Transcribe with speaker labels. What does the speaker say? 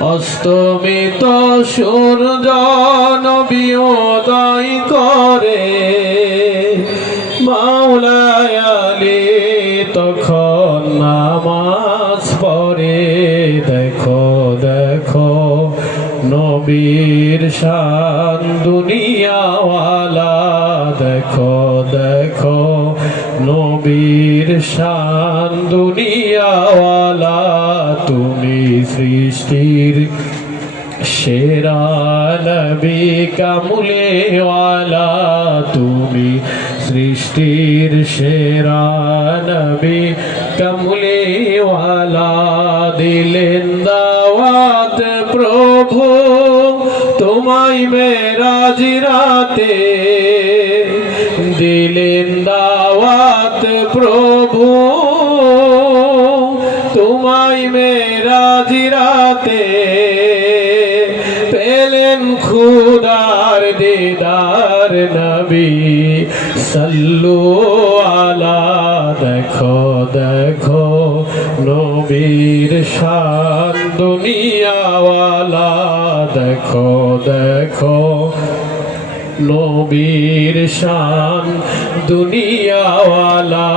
Speaker 1: অস্তমিত সূর্য নবিয়োদয় করে। মাওলায়ালি তখন নামাজ পড়ে। দেখো দেখো, নবীর শান দুনিয়াওয়ালা। দেখো দেখো, নবীর শান দুনিয়াওয়ালা। তুমি সৃষ্টির সেরা নবী কামুলেওয়ালা তুমি সৃষ্টির সেরা নবী কামুলেওয়ালা দিলেন দাওয়াত প্রভু, তোমায় মেরাজ রাতে, দিলেন দাওয়াত প্রভু, তোমায় মেরাজ রাতে পেলেন খুদার দিদার নবী। সল্লু আলা, দেখো দেখো, নবীর শান দুনিয়াওয়ালা। দেখো দেখো, নবীর শান দুনিয়াওয়ালা।